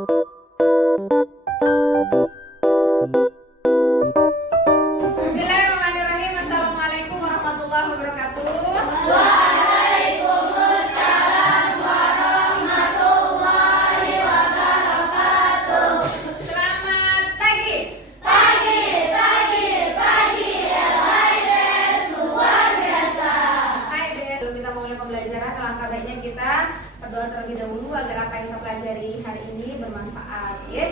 Bismillahirrahmanirrahim. Assalamualaikum warahmatullahi wabarakatuh. Waalaikumsalam warahmatullahi wabarakatuh. Selamat pagi. Pagi, hai Des, luar biasa. Hai guys, sebelum kita mulai pembelajaran, alangkah baiknya kita berdoa terlebih dahulu agar apa yang kita pelajari hari ini bermanfaat. Ya,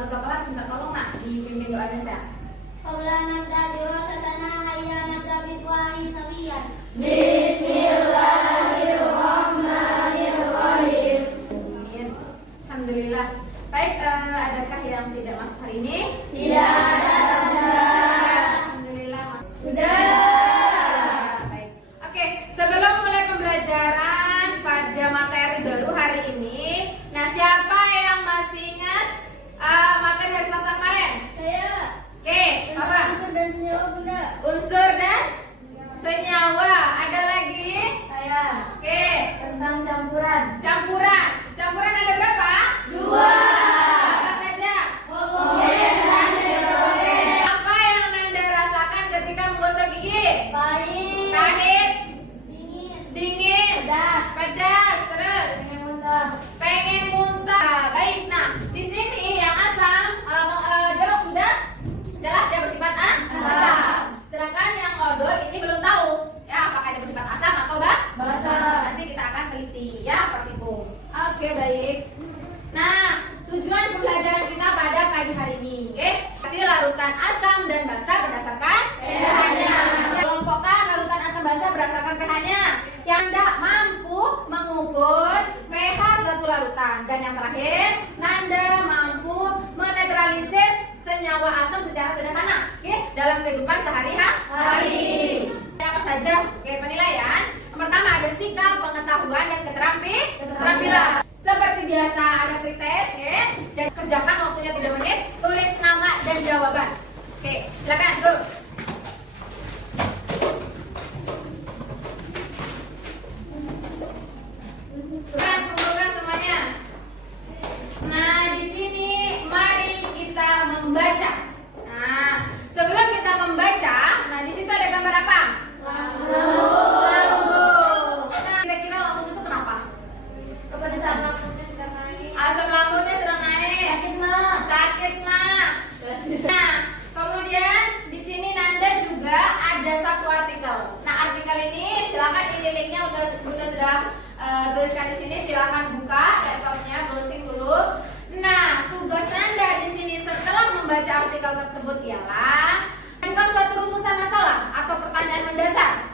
ketua kelas minta tolong nak dipimpin doanya saya. Qabla nabda dirasatana hayya nabda bidu'ai sawiyan. Bismillahirrahmanirrahim. Amin. Alhamdulillah. Baik, adakah yang tidak masuk hari ini? Tidak ada. Alhamdulillah. Sudah. Baik. Oke, sebelum mulai pembelajaran pada materi baru hari ini, nah siapa yang masih ingat materi hari Selasa kemarin? Saya. Oke, apa? Unsur dan senyawa, Bunda. Unsur dan senyawa. Ada lagi? Saya. Oke, Tentang campuran. campuran. Campuran ada berapa? 2. Apa saja? Homogen dan heterogen. Apa yang Nanda rasakan ketika menggosok gigi? Pahit. Pahit, Dingin. dingin, pedas, terus Pengen muntah. pengen muntah. Baik, nah di sini yang asam jeruk sudah jelas dia bersifat asam. Sedangkan yang odol ini belum tahu ya apakah dia bersifat asam atau Basa. Nanti kita akan teliti ya seperti itu. Oke, baik. Nah, tujuan pembelajaran kita pada pagi hari ini, oke? Hasil larutan asam dan basa berdasarkan pH-nya. Kelompokkan larutan asam basa berdasarkan pH-nya. Yang tidak mampu mengukur pH suatu larutan. Dan yang terakhir, Nanda mampu menetralisir senyawa asam secara sederhana, oke? Dalam kehidupan sehari-hari. Apa saja? Oke, penilaian. Yang pertama ada sikap, pengetahuan, dan keterampilan. Seperti biasa ada pretest, ya. Jadi kerjakan waktunya 3 menit. Tulis nama dan jawaban. Oke, silakan. Go. Kumpulkan semuanya. Nah, di sini mari kita membaca. Nah, sebelum kita membaca, nah di situ ada gambar apa? Lambung. Nah, kira-kira lambung itu kenapa? Kepada saat lambungnya sedang naik. Asam lambungnya sedang naik. Sakit, Mak. Sakit, Mak. Nah, kemudian di sini Nanda juga ada satu artikel. Nah, artikel ini silakan ini linknya Bunda sudah tuliskan di sini. Silakan buka laptopnya, browsing dulu. Nah, tugas Nanda di sini setelah membaca artikel tersebut ialah ajukan suatu rumusan masalah atau pertanyaan mendasar.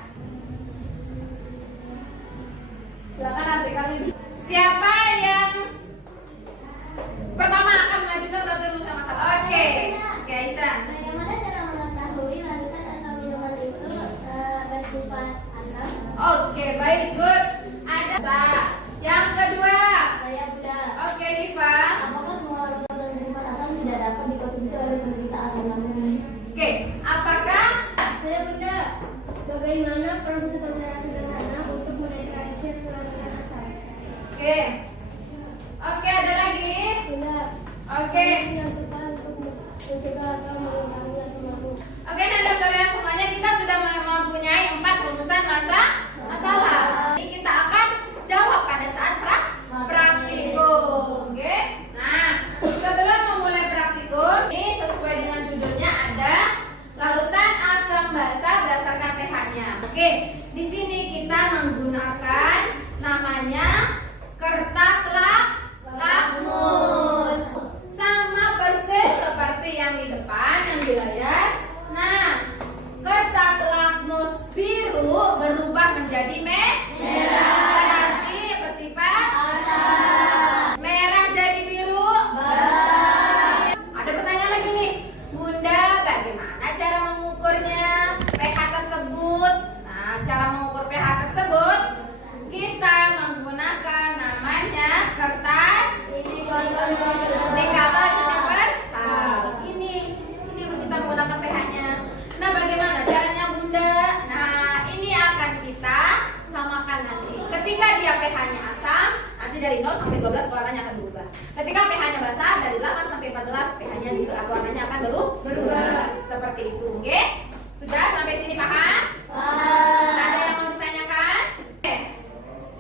Silakan artikel ini. Siapa yang pertama akan mengajukan suatu rumusan masalah? Oke, Aisyah. Bagaimana cara mengetahui larutan asam minuman itu bersifat asam? Oke, baik, good. Ada Sa. Yang kedua. Saya, Bunda. Oke, Liva. Apakah semua larutan yang bersifat asam tidak dapat dikonsumsi oleh penderita asam lambung? Oke, apakah? Saya, Bunda. Bagaimana proses secara sederhana untuk menetralisir larutan asam? Oke. Oke, ada lagi? Bunda. Oke. Yang tepat untuk mencegah atau mengurangi asam lambung. Oke, Nanda sekalian semuanya kita sudah mempunyai 4 rumusan masalah. Ini kita akan jawab pada saat praktikum. Oke. Nah, sebelum memulai praktikum, ini sesuai dengan judulnya ada larutan asam basa berdasarkan pH-nya. Oke, di sini kita menggunakan namanya kertas lakmus. Sama persis seperti yang di depan, yang di layar. Nah, kertas lakmus biru berubah menjadi merah. Berarti bersifat Asam. merah jadi biru. Basa. Ada pertanyaan lagi nih, Bunda, bagaimana cara mengukurnya pH tersebut? Nah, cara mengukur pH tersebut kita menggunakan namanya kertas dikawal universal. Ini kita menggunakan pH-nya. Nah, bagaimana caranya, Bunda? Nah, ini akan kita samakan nanti. Ketika dia pH-nya asam, nanti Nanti dari 0 sampai 12 warnanya akan berubah. Ketika pH-nya basah dari 8 sampai 14 pH-nya juga warnanya akan berubah. Seperti itu, oke? Sudah sampai sini paham? Ada yang mau ditanyakan? Oke.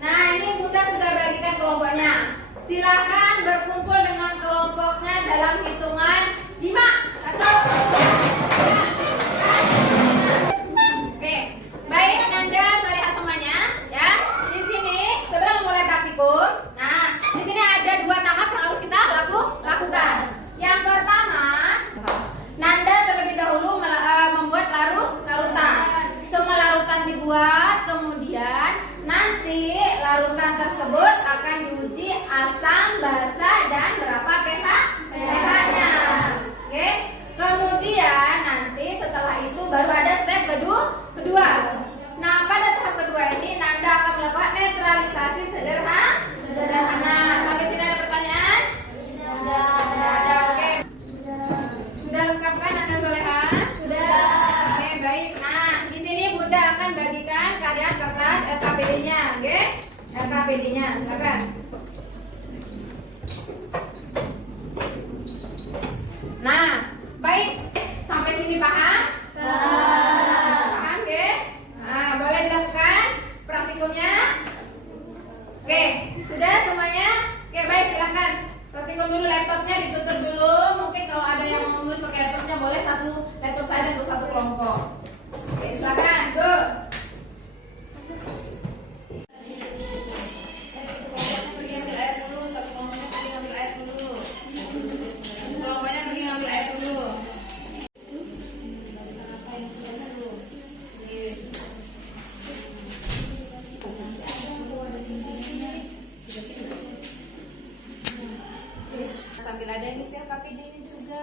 Nah, ini Bunda sudah bagikan kelompoknya. Silakan berkumpul dengan kelompoknya dalam hitungan 5. 1. Oke. Baik, Nanda, Solehah semuanya, ya. Di sini sebelum mulai praktikum, nah, di sini ada 2 tahap yang harus kita lakukan. Yang pertama, Nanda terlebih dahulu membuat larutan. Semua larutan dibuat, kemudian nanti larutan tersebut akan diuji asam, basa, dan berapa pH-nya. Oke. Kemudian nanti setelah itu baru ada step kedua. Nah, pada tahap kedua ini Nanda akan melakukan netralisasi sederhana. Sampai sini ada pertanyaan? Sudah ada, oke. Sudah lengkap kan Nanda Solehah? Sudah. Oke, baik. Nah, di sini Bunda akan bagikan kalian kertas LKPD-nya, oke? LKPD-nya, silakan. Nah, baik. Sampai sini paham? Paham, oke? Nah, boleh dilakukan praktikumnya? Oke, sudah semuanya? Oke, baik, silakan. Praktikum dulu, laptopnya ditutup dulu. Mungkin kalau ada yang mau nulis pakai laptopnya boleh satu laptop saja untuk satu kelompok. Oke, silakan, go. Pergi ambil air dulu, satu kelompoknya pergi ambil air dulu. Kelompoknya pergi ambil air dulu. Yes. Sambil ada yang isi LKPD ini juga.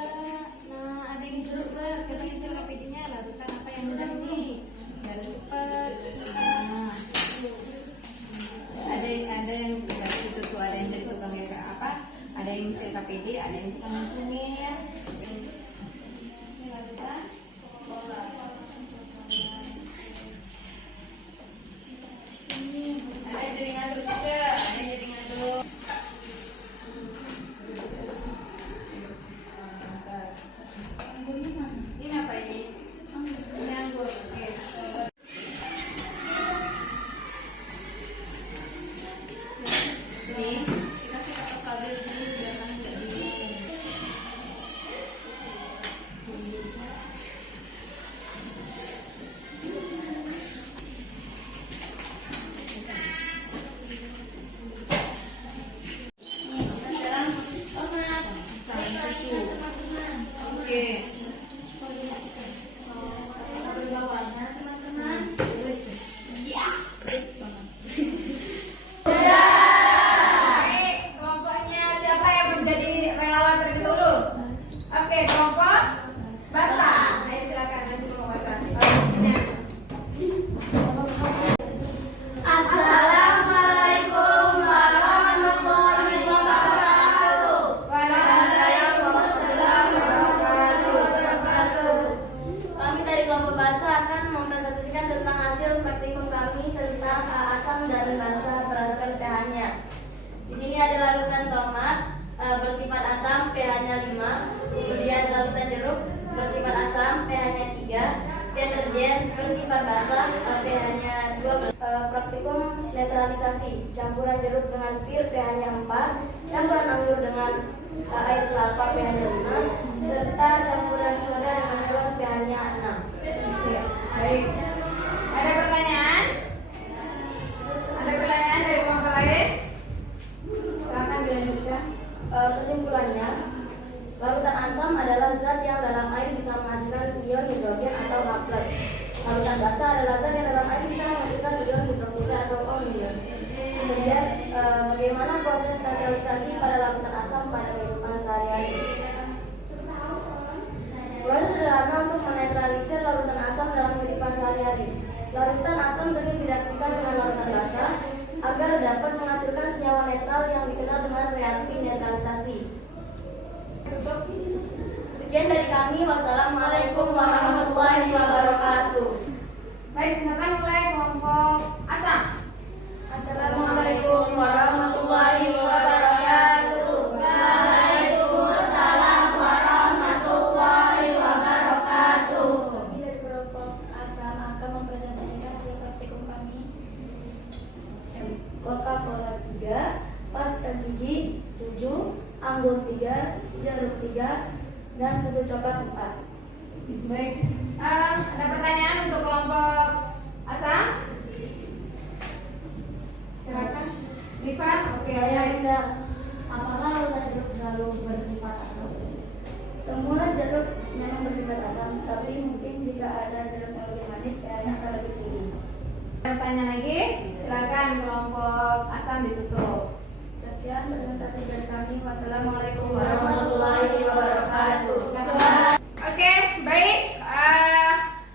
Nah, ada yang isi juga. Sekarang isi LKPD-nya larutan apa yang mudah ini? Biar cepat. Nah, ada yang dari situ tuh, ada yang dari tukang apa? Ada yang isi LKPD, ada yang tukang ngitungin. Ini larutan. Ini ada yang dari ngaduk juga, ada yang dari ngaduk. Ini apa ini? Ini anggur. Oke. Ini dikasih kata stabil dulu biar kan nggak dingin. Sekarang susu. Oke. Baik, kelompoknya siapa yang menjadi relawan terlebih dahulu? Oke, kelompok basah. Ayo silakan maju kelompok basah. Sini. Assalamualaikum warahmatullahi wabarakatuh. Waalaikumsalam warahmatullahi wabarakatuh. Kami dari kelompok basa akan mempresentasikan tentang hasil praktikum kami tentang asam dan basa berdasarkan pH-nya. Di sini ada larutan tomat bersifat asam pH-nya 5, kemudian larutan jeruk bersifat asam pH-nya 3, deterjen bersifat basah pH-nya 12. Praktikum netralisasi campuran jeruk dengan pir pH-nya 4, campuran anggur dengan air kelapa pH-nya 5, serta campuran soda dengan melon pH-nya 6. Baik. Ada pertanyaan? Ada pertanyaan dari kelompok lain? Silakan dilanjutkan. Kesimpulannya, larutan asam adalah zat yang dalam air bisa menghasilkan ion hidrogen atau H+. Larutan basa adalah zat yang dalam air bisa menghasilkan ion hidroksida atau O-. Kemudian, bagaimana proses netralisasi pada larutan asam pada kehidupan sehari-hari? Proses sederhana untuk menetralisir larutan asam dalam kehidupan sehari-hari. Larutan asam sering direaksikan dengan larutan basa agar dapat menghasilkan senyawa netral yang dikenal dengan reaksi netralisasi. Sekian dari kami. Wassalamualaikum warahmatullahi wabarakatuh. Baik, silakan mulai kelompok asam. Assalamualaikum warahmatullahi anggur 3, jeruk 3, dan susu coklat 4. Baik. Ada pertanyaan untuk kelompok asam? Silakan. Diva, oke. Saya Indah. Apakah larutan jeruk selalu bersifat asam? Semua jeruk memang bersifat asam, tapi mungkin jika ada jeruk yang lebih manis, pH-nya akan lebih tinggi. Pertanyaan lagi, silakan kelompok asam ditutup. Sekian presentasi dari kami. Wassalamualaikum warahmatullahi wabarakatuh. Oke, baik.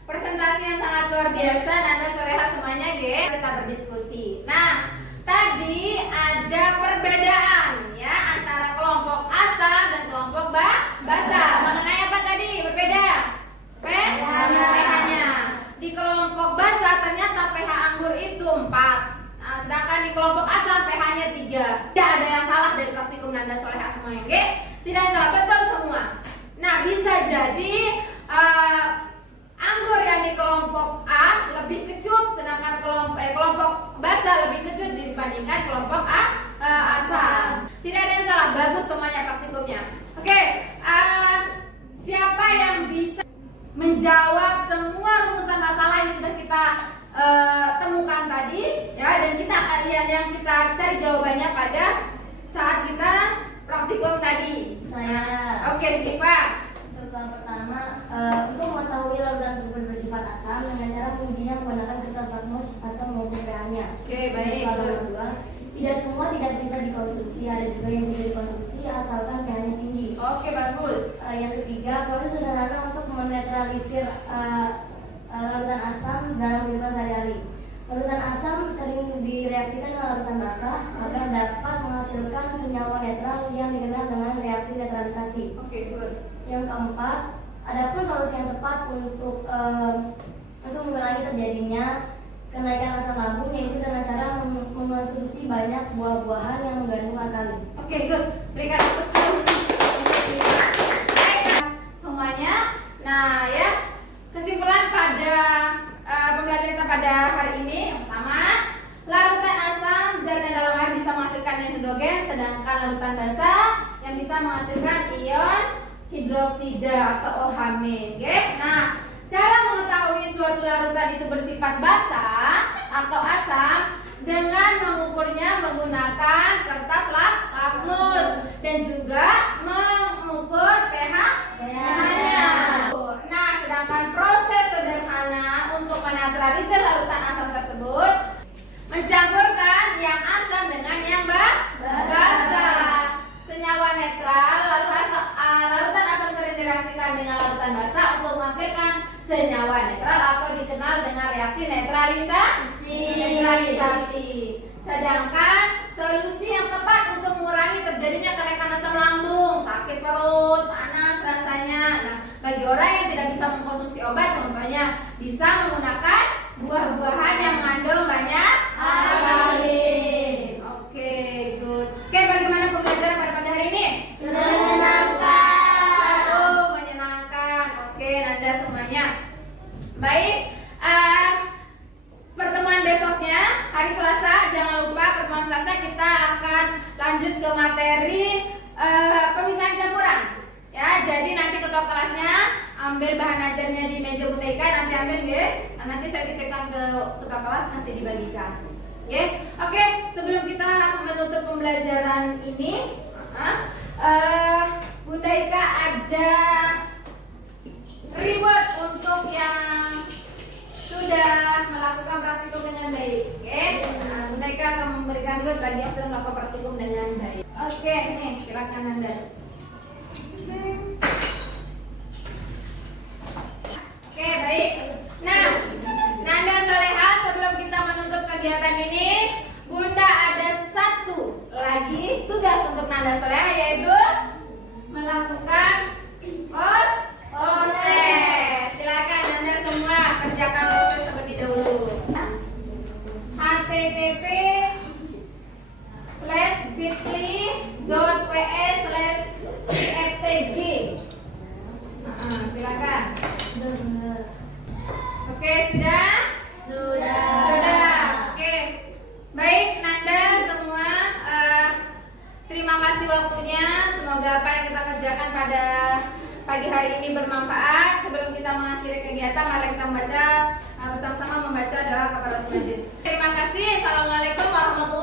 Presentasi yang sangat luar biasa. Nanda Soleha semuanya, kita berdiskusi. Nah, tadi ada perbedaan ya antara kelompok asam dan kelompok basa. Mengenai apa tadi? Berbeda. pH-nya. Di kelompok basa ternyata pH anggur itu 4. Nah, sedangkan di kelompok asam pH-nya 3. Tidak ada yang salah dari praktikum Nanda Soleha semuanya, oke? Tidak ada salah, betul semua. Nah, bisa jadi anggur yang di kelompok A lebih kecut, sedangkan kelompok basa lebih kecut dibandingkan kelompok asam. Tidak ada yang salah, bagus semuanya praktikumnya. Oke, siapa yang bisa menjawab semua rumusan masalah yang sudah kita temukan tadi ya, dan yang kita cari jawabannya pada saat kita praktikum tadi? Saya. Oke, Diva. Untuk soal pertama, untuk mengetahui larutan tersebut bersifat asam dengan cara mengujinya menggunakan kertas lakmus atau mengukur pH-nya. Oke, baik. Soal kedua, tidak semua tidak bisa dikonsumsi, ada juga yang bisa dikonsumsi asalkan pH-nya tinggi. Oke, bagus. Yang ketiga, proses sederhana untuk menetralisir larutan asam dalam kehidupan sehari-hari. Larutan asam sering direaksikan dengan larutan basah agar dapat menghasilkan senyawa netral yang dikenal dengan reaksi netralisasi. Oke, good. Yang keempat, adapun solusi yang tepat untuk mengurangi terjadinya kenaikan asam lambung yaitu dengan cara mengonsumsi banyak buah-buahan yang mengandung alkali. Oke, good. Berikan fokus baik semuanya. Nah, ya, kesimpulan pada pembelajaran kita pada hari ini. Yang pertama, larutan asam zat yang dalam air bisa menghasilkan ion hidrogen, sedangkan larutan basa yang bisa menghasilkan ion hidroksida atau OH-. Oke? Nah, cara mengetahui suatu larutan itu bersifat basa atau asam dengan mengukurnya menggunakan kertas lakmus dan juga mengukur pH-nya. Nah, sedangkan proses sederhana untuk menetralisir larutan asam tersebut mencampurkan yang asam dengan yang basa. Senyawa netral larutan asam sering direaksikan dengan larutan basa untuk menghasilkan senyawa netral atau dikenal dengan reaksi netralisasi. Sedangkan solusi yang tepat untuk mengurangi terjadinya kenaikan asam lambung, sakit perut, panas rasanya. Nah, bagi orang yang tidak bisa mengkonsumsi obat, contohnya bisa menggunakan buah-buahan yang mengandung banyak alkali. Oke, good. Oke, bagaimana pembelajaran pada pagi hari ini? Menyenangkan. Menyenangkan. Oke, Nanda semuanya. Baik. Pertemuan besoknya hari Selasa, jangan lupa pertemuan Selasa kita akan lanjut ke materi pemisahan campuran. Ya, jadi nanti ketua kelasnya ambil bahan ajarnya di meja Bunda Ika, nanti ambil nanti saya titipkan ke ketua kelas, nanti dibagikan. Oke, sebelum kita menutup pembelajaran ini, Bunda Ika ada reward untuk yang sudah melakukan praktikum dengan baik. Nah, Bunda Ika akan memberikan reward bagi yang sudah melakukan praktikum dengan baik. Oke, nih silakan Anda. Oke, baik. Nah, Nanda Soleha, sebelum kita menutup kegiatan ini, Bunda ada satu lagi tugas untuk Nanda Soleha, yaitu melakukan proses. Silakan Nanda semua kerjakan proses terlebih dahulu. http://bit.ly/ftg. Silakan. Oke, sudah? Sudah. Oke. Baik, Nanda semua, terima kasih waktunya. Semoga Semoga apa yang kita kerjakan pada pagi hari ini bermanfaat. Sebelum kita mengakhiri kegiatan, mari kita membaca bersama-sama membaca doa kepada Tuhan Yesus. Terima kasih. Assalamualaikum warahmatullahi wabarakatuh.